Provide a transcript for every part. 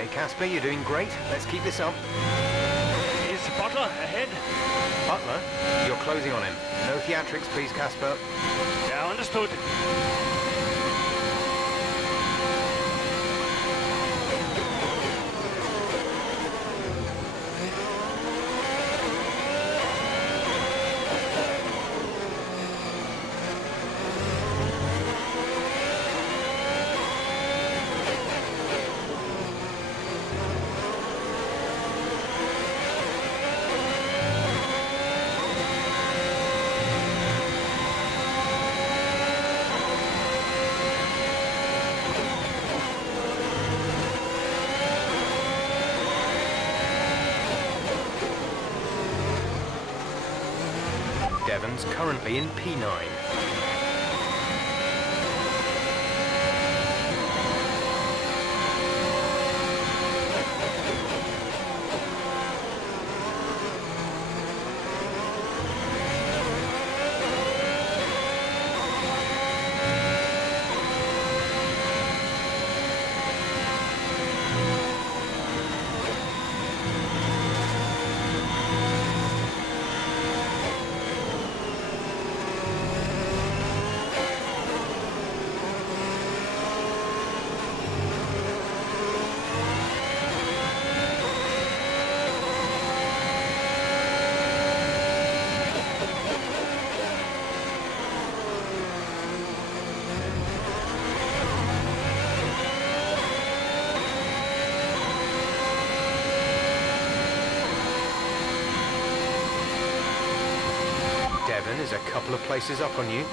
Okay, Casper, you're doing great. Let's keep this up. Is Butler ahead? Butler, you're closing on him. No theatrics, please, Casper. Yeah, understood. Devon's currently in P9. Devon is a couple of places up on you.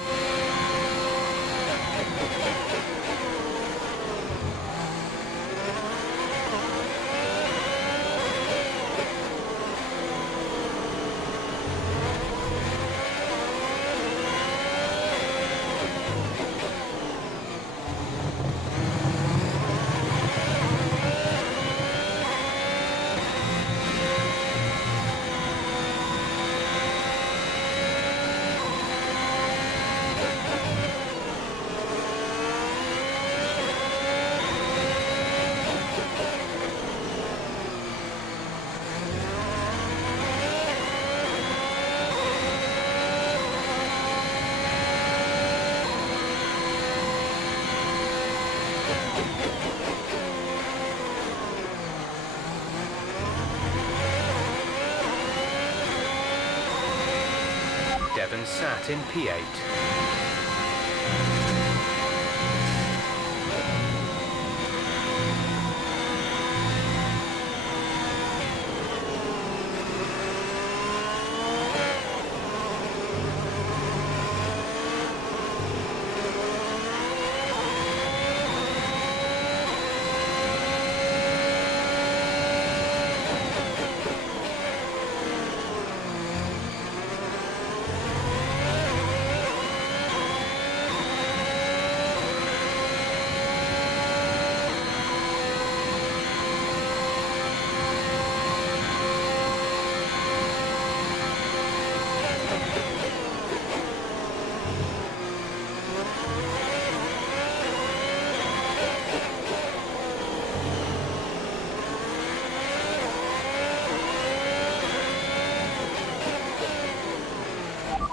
Devon sat in P8.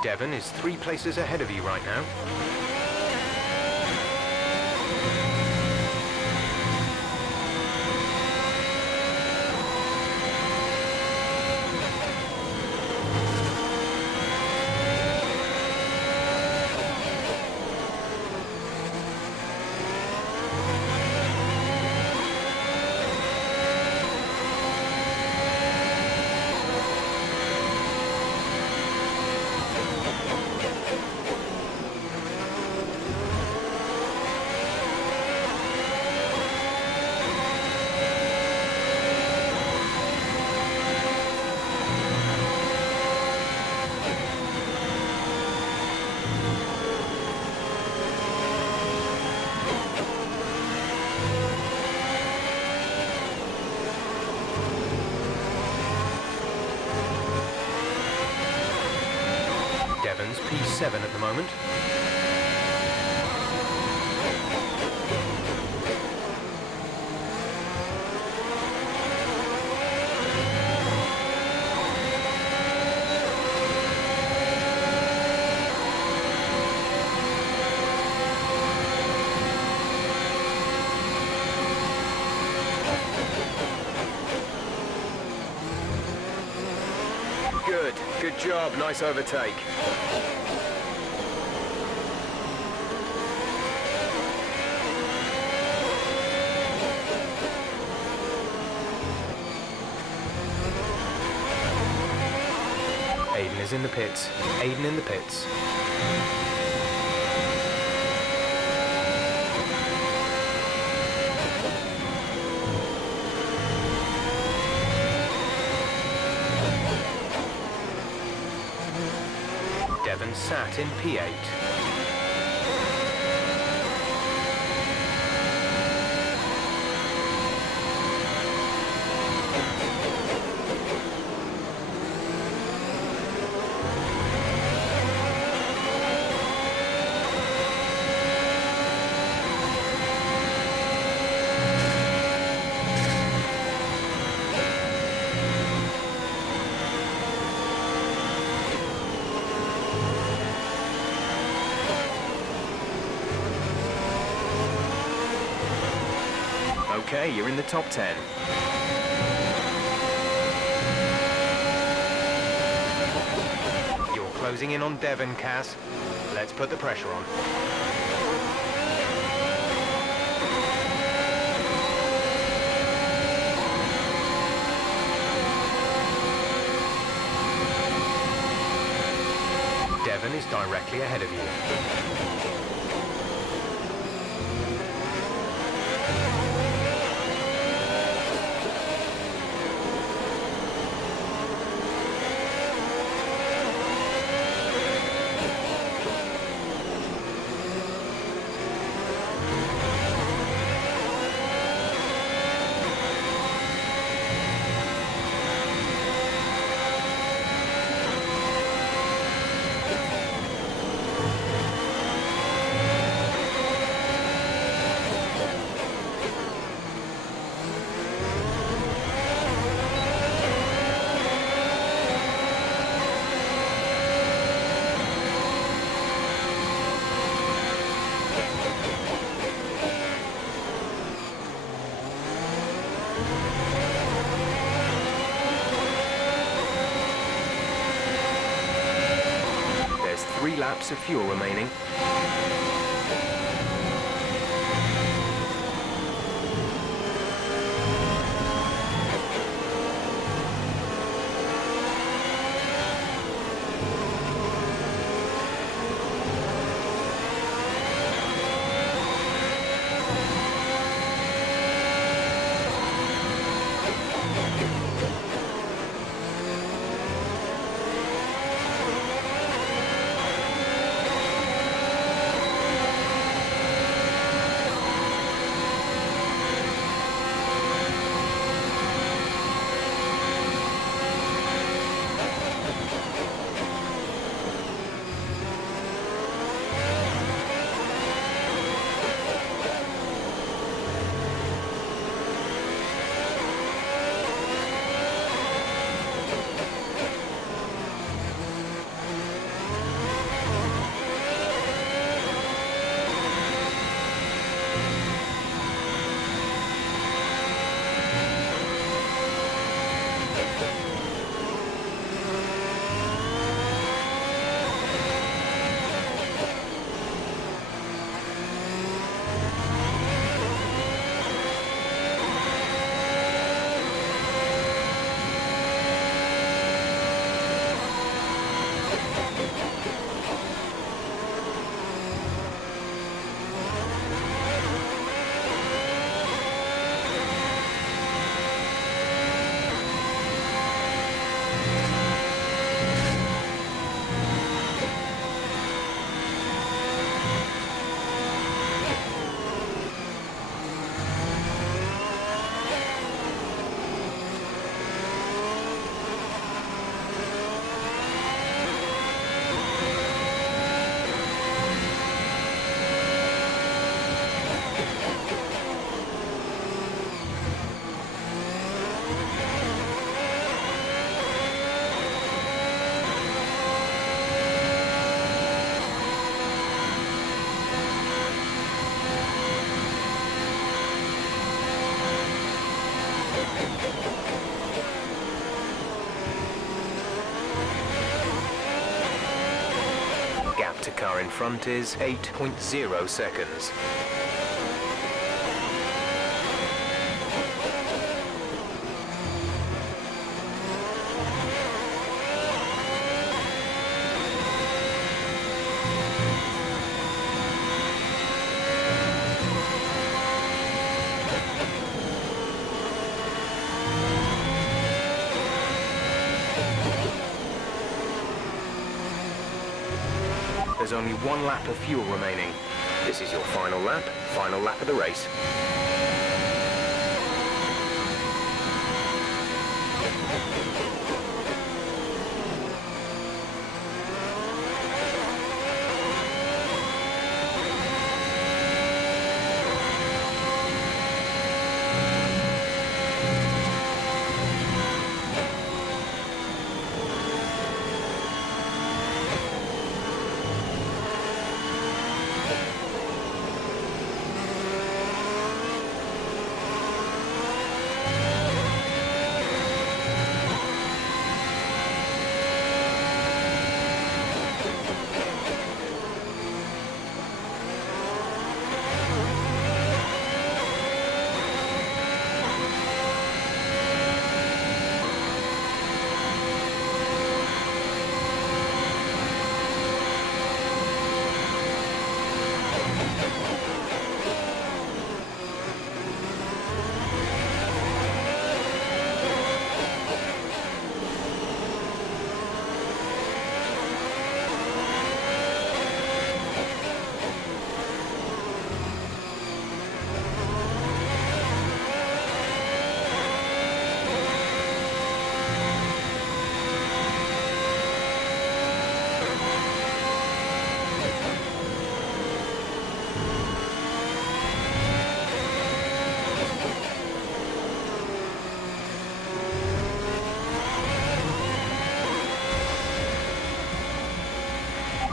Devon is 3 places ahead of you right now. Devon's P7 at the moment. Good job, nice overtake. Aiden is in the pits. Aiden in the pits. Devon sat in P8. Okay, you're in the top 10. You're closing in on Devon, Cass. Let's put the pressure on. Devon is directly ahead of you. There's 3 laps of fuel remaining. front is 8.0 seconds. There's only one lap of fuel remaining. This is your final lap of the race.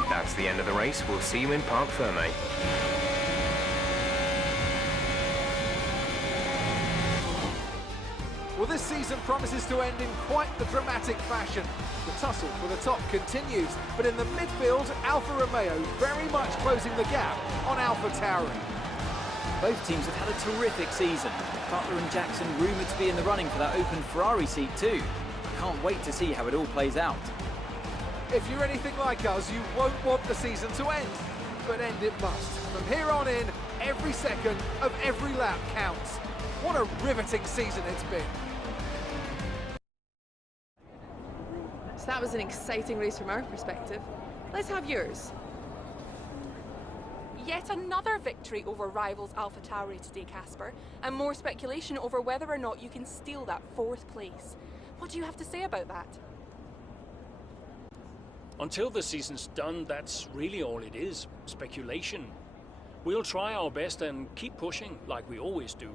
That's the end of the race. We'll see you in Parc Ferme. Well, this season promises to end in quite the dramatic fashion. The tussle for the top continues, but in the midfield, Alfa Romeo very much closing the gap on AlphaTauri. Both teams have had a terrific season. Butler and Jackson rumoured to be in the running for that open Ferrari seat too. Can't wait to see how it all plays out. If you're anything like us, you won't want the season to end, but end it must. From here on in, every second of every lap counts. What a riveting season it's been. So that was an exciting race from our perspective. Let's have yours. Yet another victory over rivals AlphaTauri today, Casper, and more speculation over whether or not you can steal that 4th place. What do you have to say about that? Until the season's done, that's really all it is, speculation. We'll try our best and keep pushing like we always do.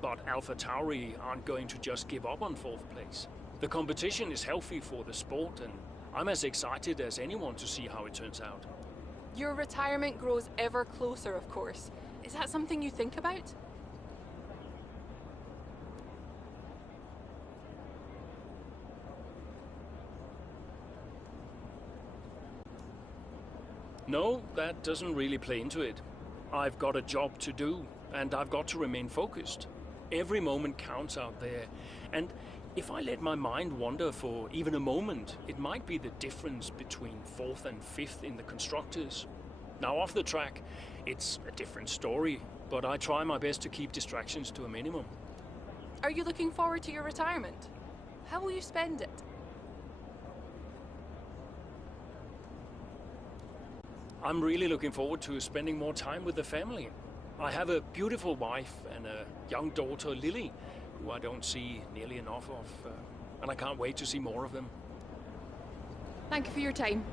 But AlphaTauri aren't going to just give up on 4th place. The competition is healthy for the sport, and I'm as excited as anyone to see how it turns out. Your retirement grows ever closer, of course. Is that something you think about? No, that doesn't really play into it. I've got a job to do, and I've got to remain focused. Every moment counts out there, and if I let my mind wander for even a moment, it might be the difference between 4th and 5th in the constructors. Now off the track, it's a different story, but I try my best to keep distractions to a minimum. Are you looking forward to your retirement? How will you spend it? I'm really looking forward to spending more time with the family. I have a beautiful wife and a young daughter, Lily, who I don't see nearly enough of, and I can't wait to see more of them. Thank you for your time.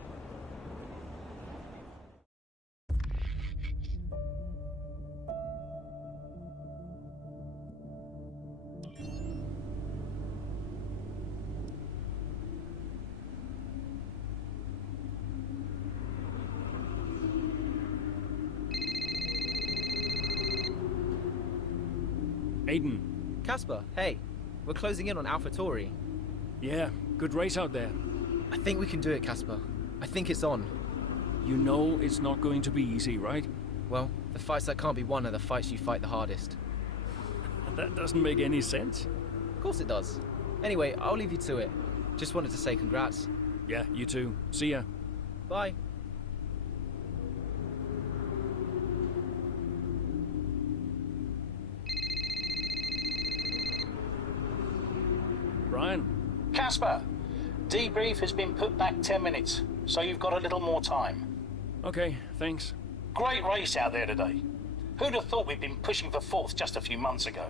Aiden. Casper, hey. We're closing in on AlphaTauri. Yeah, good race out there. I think we can do it, Casper. I think it's on. You know it's not going to be easy, right? Well, the fights that can't be won are the fights you fight the hardest. That doesn't make any sense. Of course it does. Anyway, I'll leave you to it. Just wanted to say congrats. Yeah, you too. See ya. Bye. Brian? Casper, debrief has been put back 10 minutes, so you've got a little more time. Okay, thanks. Great race out there today. Who'd have thought we'd been pushing for fourth just a few months ago?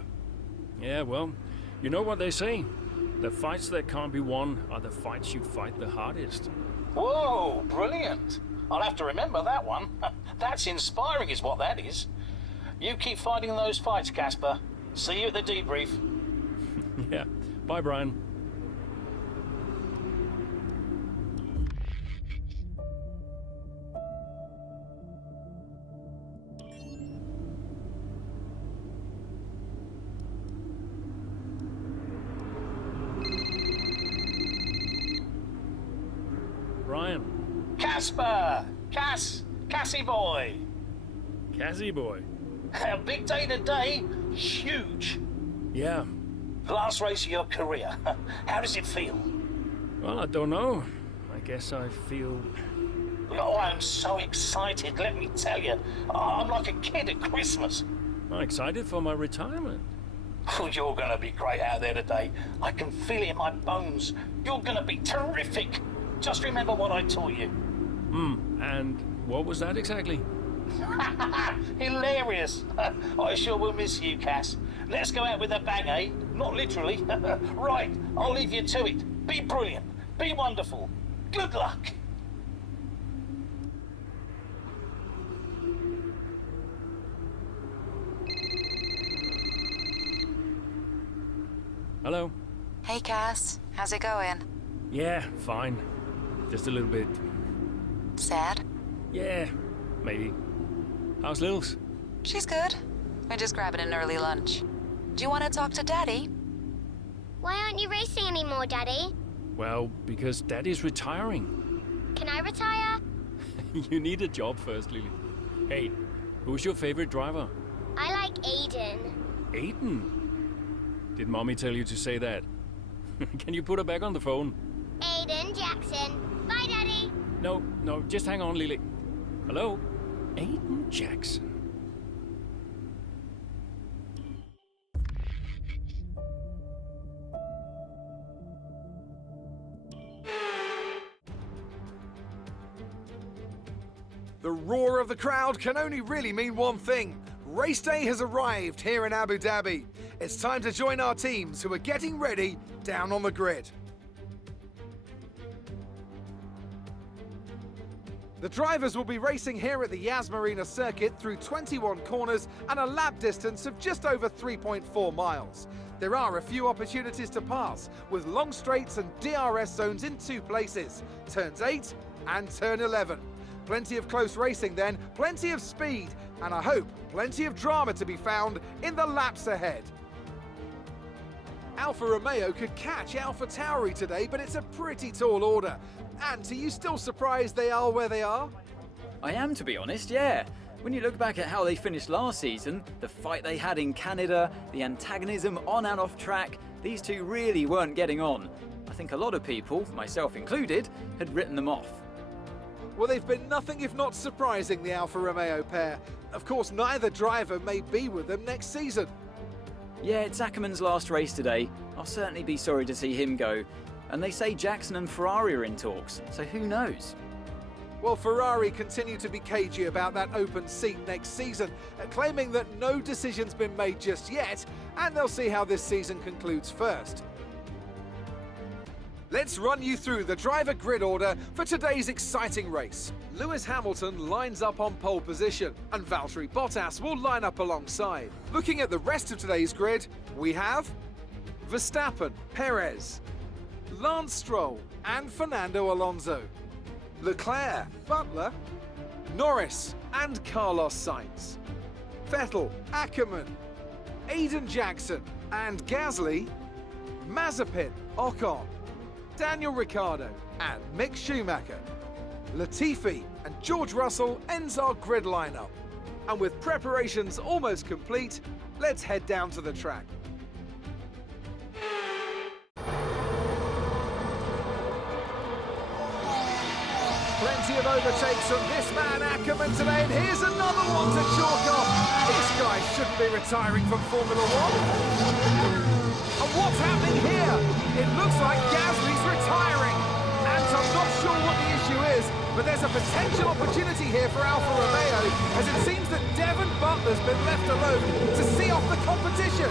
Yeah, well, you know what they say. The fights that can't be won are the fights you fight the hardest. Whoa, brilliant. I'll have to remember that one. That's inspiring is what that is. You keep fighting those fights, Casper. See you at the debrief. Yeah. Bye, Brian. Brian. Casper! Cassie boy! Cassie boy. A big day today. Huge. Yeah. Last race of your career. How does it feel? Well, I don't know. I guess I feel... Oh, I'm so excited, let me tell you. I'm like a kid at Christmas. I'm excited for my retirement. Oh, you're gonna be great out there today. I can feel it in my bones. You're gonna be terrific. Just remember what I taught you. And what was that exactly? Hilarious. I sure will miss you, Cass. Let's go out with a bang, eh? Not literally. Right, I'll leave you to it. Be brilliant. Be wonderful. Good luck. Hello? Hey, Cass. How's it going? Yeah, fine. Just a little bit... Sad? Yeah, maybe. How's Lils? She's good. We're just grabbing an early lunch. Do you want to talk to Daddy? Why aren't you racing anymore, Daddy? Well, because Daddy's retiring. Can I retire? You need a job first, Lily. Hey, who's your favorite driver? I like Aiden. Aiden? Did Mommy tell you to say that? Can you put her back on the phone? Aiden Jackson. Bye, Daddy. No, just hang on, Lily. Hello? Aiden Jackson. The roar of the crowd can only really mean one thing. Race day has arrived here in Abu Dhabi. It's time to join our teams who are getting ready down on the grid. The drivers will be racing here at the Yas Marina circuit through 21 corners and a lap distance of just over 3.4 miles. There are a few opportunities to pass, with long straights and DRS zones in 2 places, turns 8 and turn 11. Plenty of close racing then, plenty of speed, and I hope plenty of drama to be found in the laps ahead. Alfa Romeo could catch AlphaTauri today, but it's a pretty tall order. And are you still surprised they are where they are? I am, to be honest, yeah. When you look back at how they finished last season, the fight they had in Canada, the antagonism on and off track, these two really weren't getting on. I think a lot of people, myself included, had written them off. Well, they've been nothing if not surprising, the Alfa Romeo pair. Of course, neither driver may be with them next season. Yeah, it's Akkerman's last race today. I'll certainly be sorry to see him go. And they say Jackson and Ferrari are in talks, so who knows? Well, Ferrari continue to be cagey about that open seat next season, claiming that no decision's been made just yet, and they'll see how this season concludes first. Let's run you through the driver grid order for today's exciting race. Lewis Hamilton lines up on pole position, and Valtteri Bottas will line up alongside. Looking at the rest of today's grid, we have Verstappen, Perez, Lance Stroll and Fernando Alonso, Leclerc, Butler, Norris and Carlos Sainz, Vettel, Akkerman, Aiden Jackson and Gasly, Mazepin, Ocon, Daniel Ricciardo and Mick Schumacher. Latifi and George Russell ends our grid lineup. And with preparations almost complete, let's head down to the track. Plenty of overtakes from this man Akkerman today, and here's another one to chalk off. This guy shouldn't be retiring from Formula One. And what's happening here? It looks like Gasly's retiring. And I'm not sure what the issue is, but there's a potential opportunity here for Alfa Romeo, as it seems that Devon Butler's been left alone to see off the competition.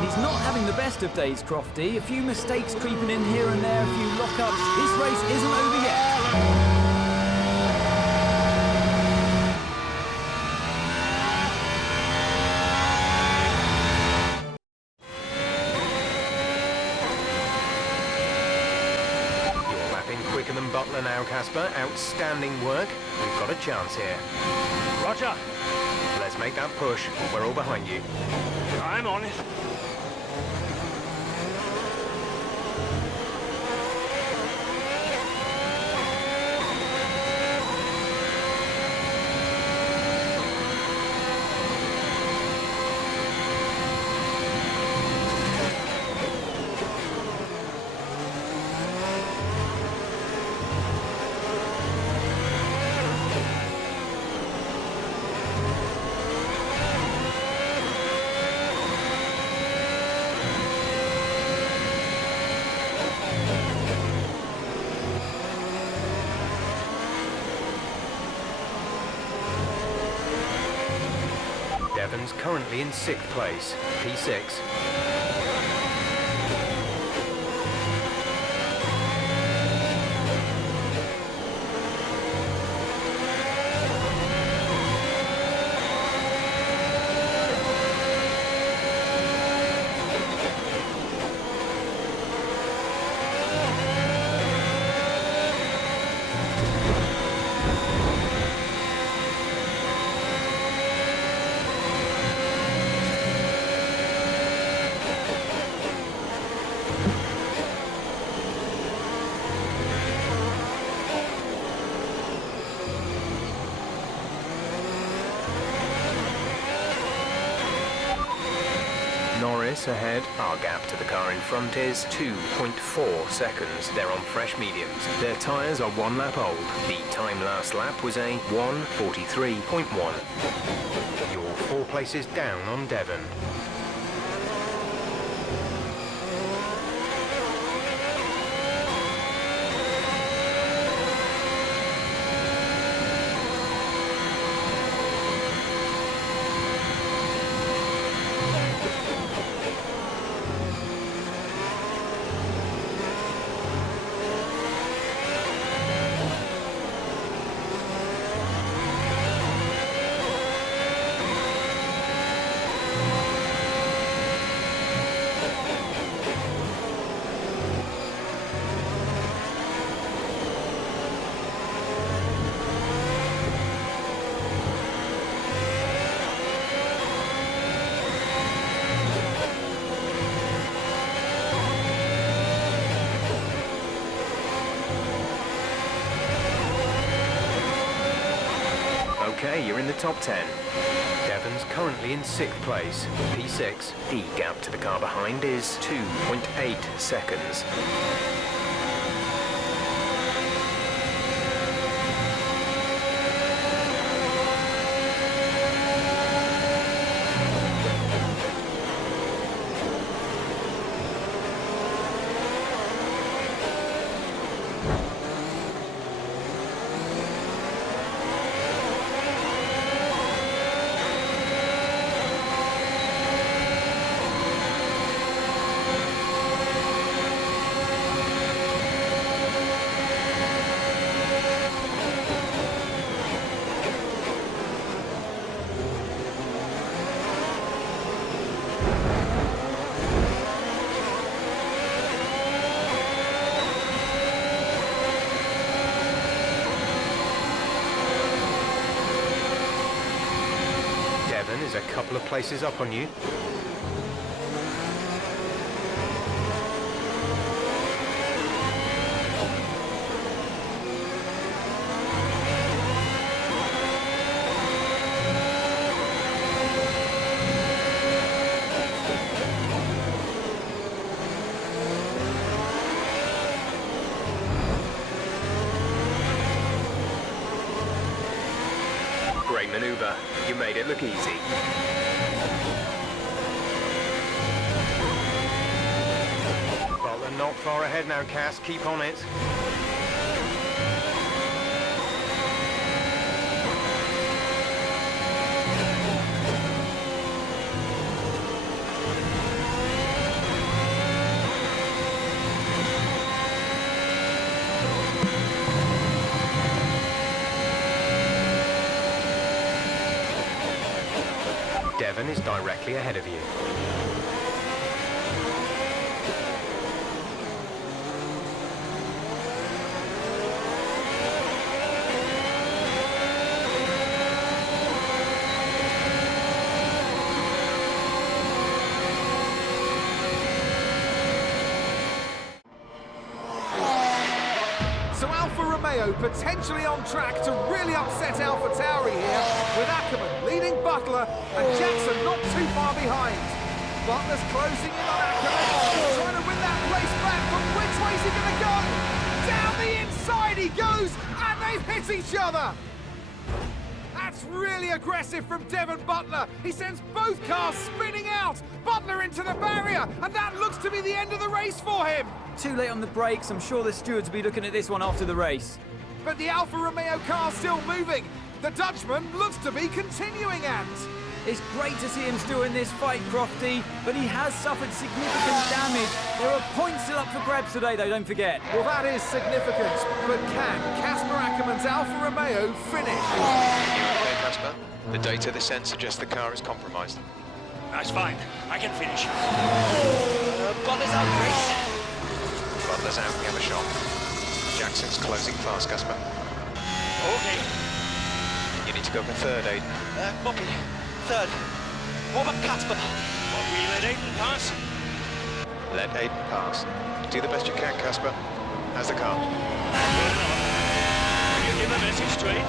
He's not having the best of days, Crofty. A few mistakes creeping in here and there, a few lockups. This race isn't over yet. Quicker than Butler now, Casper. Outstanding work. We've got a chance here. Roger. Let's make that push. We're all behind you. I'm on it. Devon's currently in 6th place, P6. Norris ahead. Our gap to the car in front is 2.4 seconds. They're on fresh mediums. Their tyres are 1 lap old. The time last lap was a 1:43.1. You're 4 places down on Devon. Okay, you're in the top 10. Devon's currently in 6th place, P6. The gap to the car behind is 2.8 seconds. Is a couple of places up on you. made it look easy. Well, they're not far ahead now, Cass. Keep on it. Devon is directly ahead of you. So Alfa Romeo potentially on track to really upset AlphaTauri here, with Akkerman leading Butler and Jackson not too far behind. Butler's closing in on Akkerman, trying to win that race back, but which way's he going to go? Down the inside he goes, and they've hit each other! That's really aggressive from Devon Butler. He sends both cars spinning out. Butler into the barrier, and that looks to be the end of the race for him. Too late on the brakes. I'm sure the stewards will be looking at this one after the race. But the Alfa Romeo car's still moving. The Dutchman looks to be continuing, and It's great to see him still in this fight, Crofty, but he has suffered significant damage. There are points still up for grabs today, though, don't forget. Well, that is significant, but can Casper Akkerman's Alfa Romeo finish? Okay, Casper. The data this end suggests the car is compromised. That's fine. I can finish. Butler's out, Grace. Butler's out, we have a shot. Jackson's closing fast, Casper. Okay. You need to go for third, Aiden. Copy. Third. What about Casper? What, will you let Aiden pass? Let Aiden pass. Do the best you can, Casper. How's the car? Will you give a message to Aiden?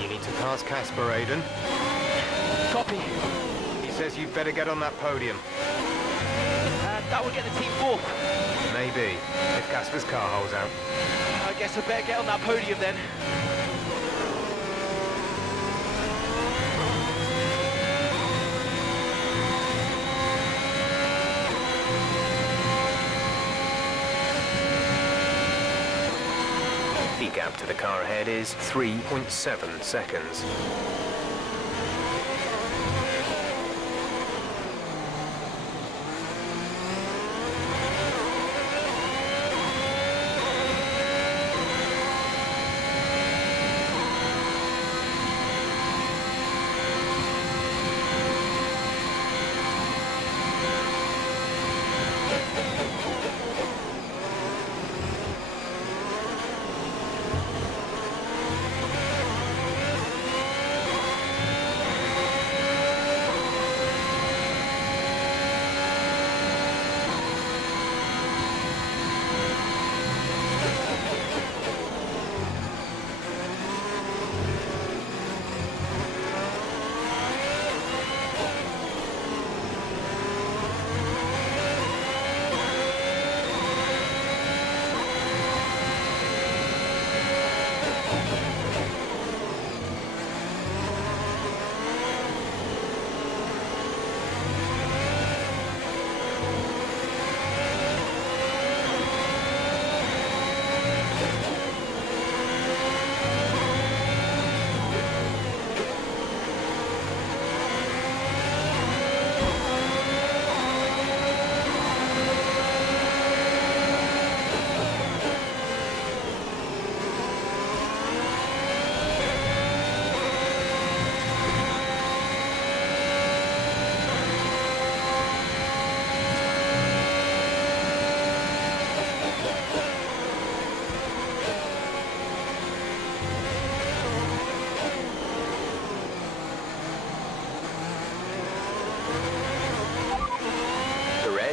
You need to pass Casper, Aiden. Copy. He says you'd better get on that podium. That will get the team fourth. Maybe, if Casper's car holds out. I guess I better get on that podium then. The gap to the car ahead is 3.7 seconds.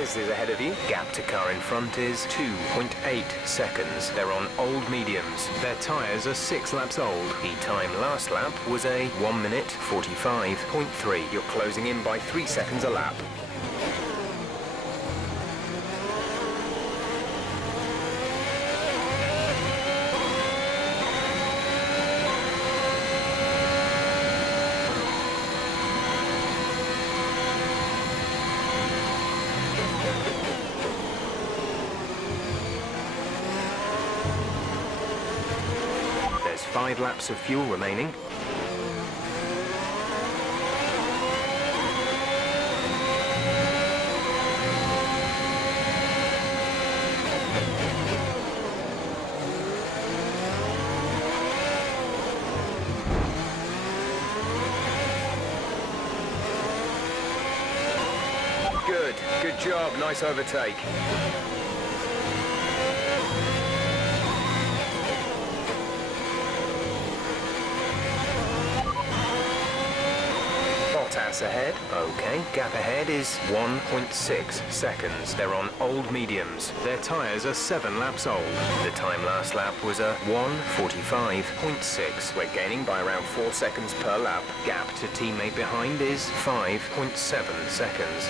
Is ahead of you. Gap to car in front is 2.8 seconds. They're on old mediums. Their tyres are 6 laps old. The time last lap was a 1 minute 45.3. You're closing in by 3 seconds a lap. 5 laps of fuel remaining. Good job, nice overtake. Bottas ahead. Okay, gap ahead is 1.6 seconds. They're on old mediums. Their tyres are 7 laps old. The time last lap was a 1:45.6. We're gaining by around 4 seconds per lap. Gap to teammate behind is 5.7 seconds.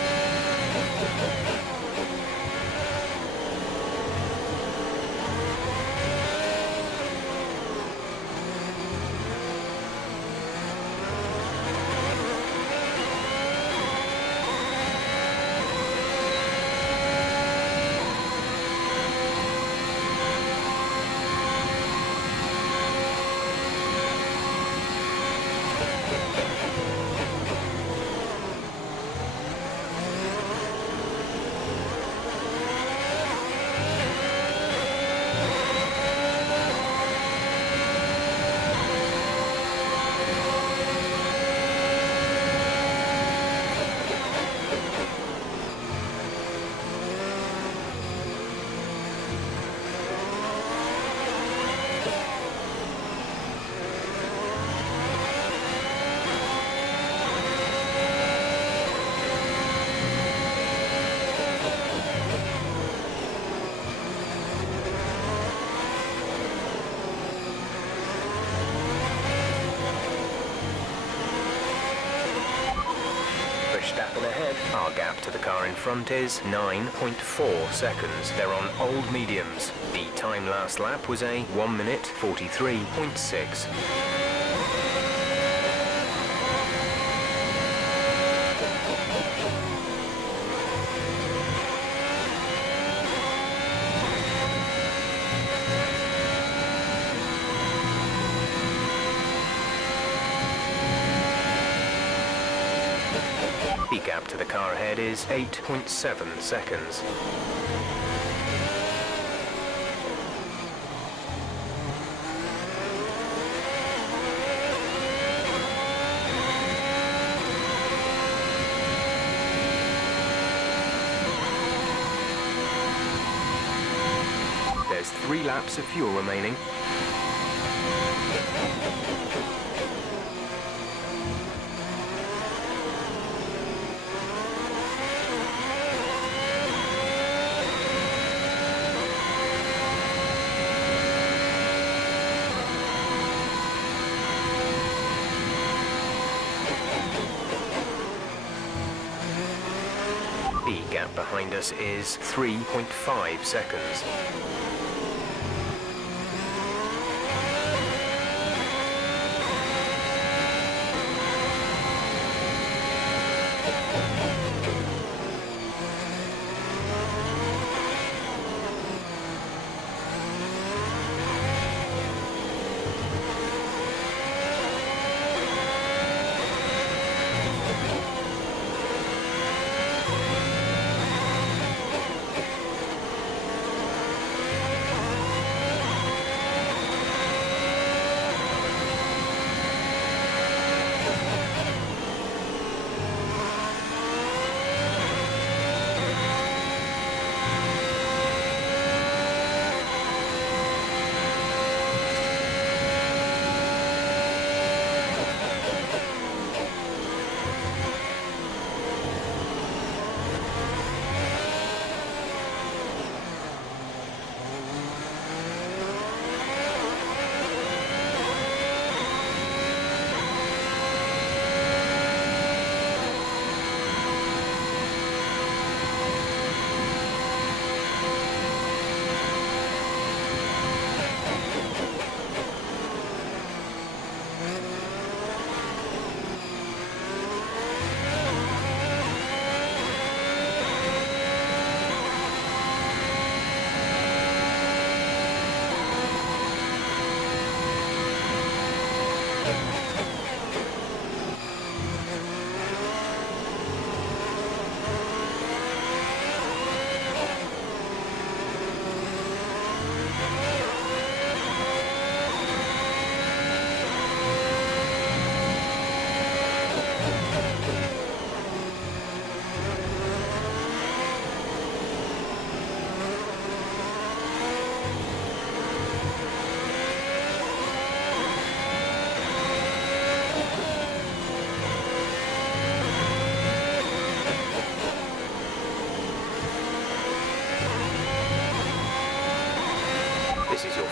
Ahead. Our gap to the car in front is 9.4 seconds. They're on old mediums. The time last lap was a 1:43.6. The gap to the car ahead is 8.7 seconds. There's 3 laps of fuel remaining. The gap behind us is 3.5 seconds.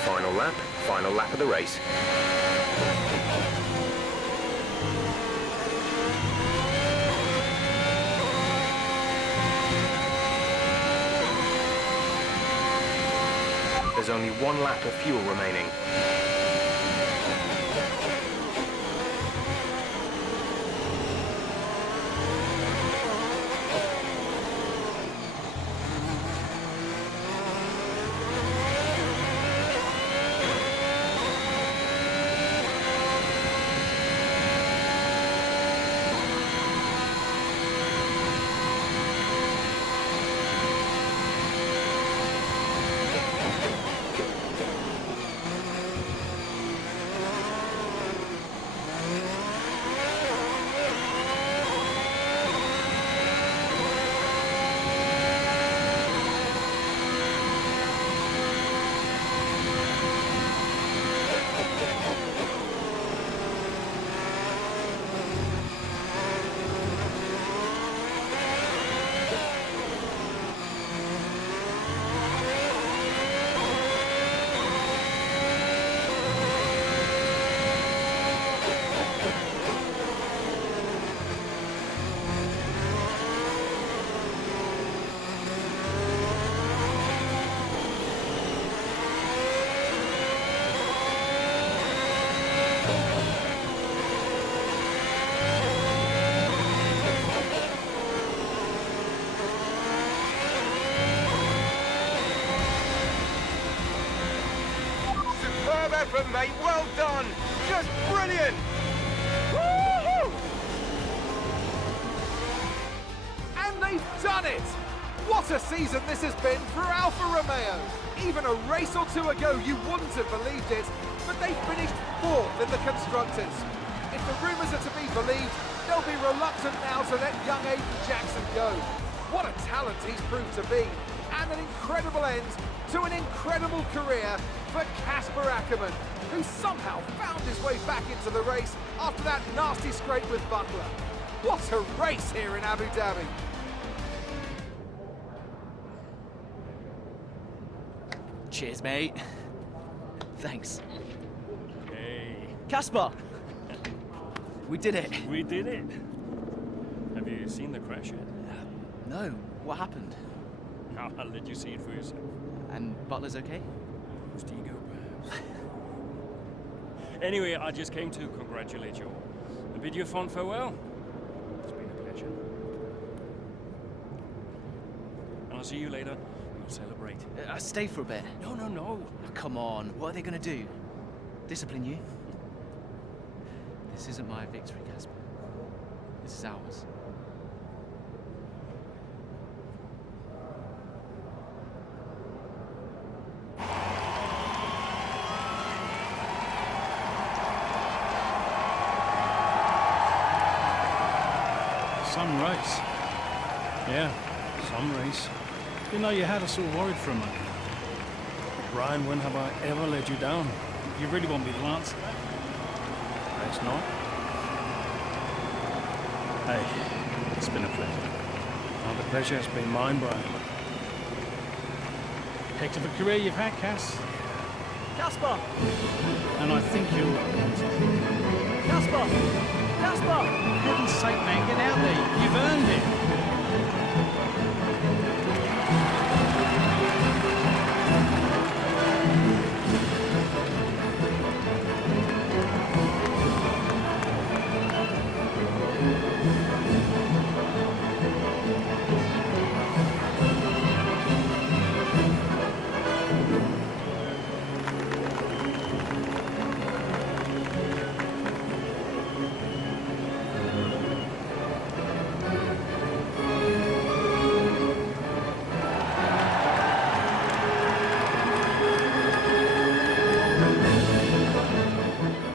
Final lap of the race. There's only 1 lap of fuel remaining. Effort, mate. Well done. Just brilliant. Woo-hoo! And they've done it! What a season this has been for Alfa Romeo. Even a race or two ago, you wouldn't have believed it, but they finished 4th in the Constructors. If the rumours are to be believed, they'll be reluctant now to let young Aiden Jackson go. What a talent he's proved to be, and an incredible end to an incredible career for Casper Akkerman, who somehow found his way back into the race after that nasty scrape with Butler. What a race here in Abu Dhabi. Cheers, mate. Thanks. Hey. Casper! We did it. We did it. Have you seen the crash yet? No. What happened? No, I'll let you see it for yourself. And Butler's okay? Bruised ego, perhaps. Anyway, I just came to congratulate you all and bid you a fond farewell. It's been a pleasure. And I'll see you later. We'll celebrate. Stay for a bit. No, no, no. Oh, come on. What are they going to do? Discipline you? This isn't my victory, Casper. This is ours. Some race. Yeah, some race. You know, you had us all worried for a moment. Brian, when have I ever let you down? You really want me to answer that? It's not. Hey, it's been a pleasure. Oh, the pleasure has been mine, Brian. Heck of a career you've had, Cass. Casper! And I think you'll... Casper! Casper! For heaven's sake, man, get out there. You've earned it.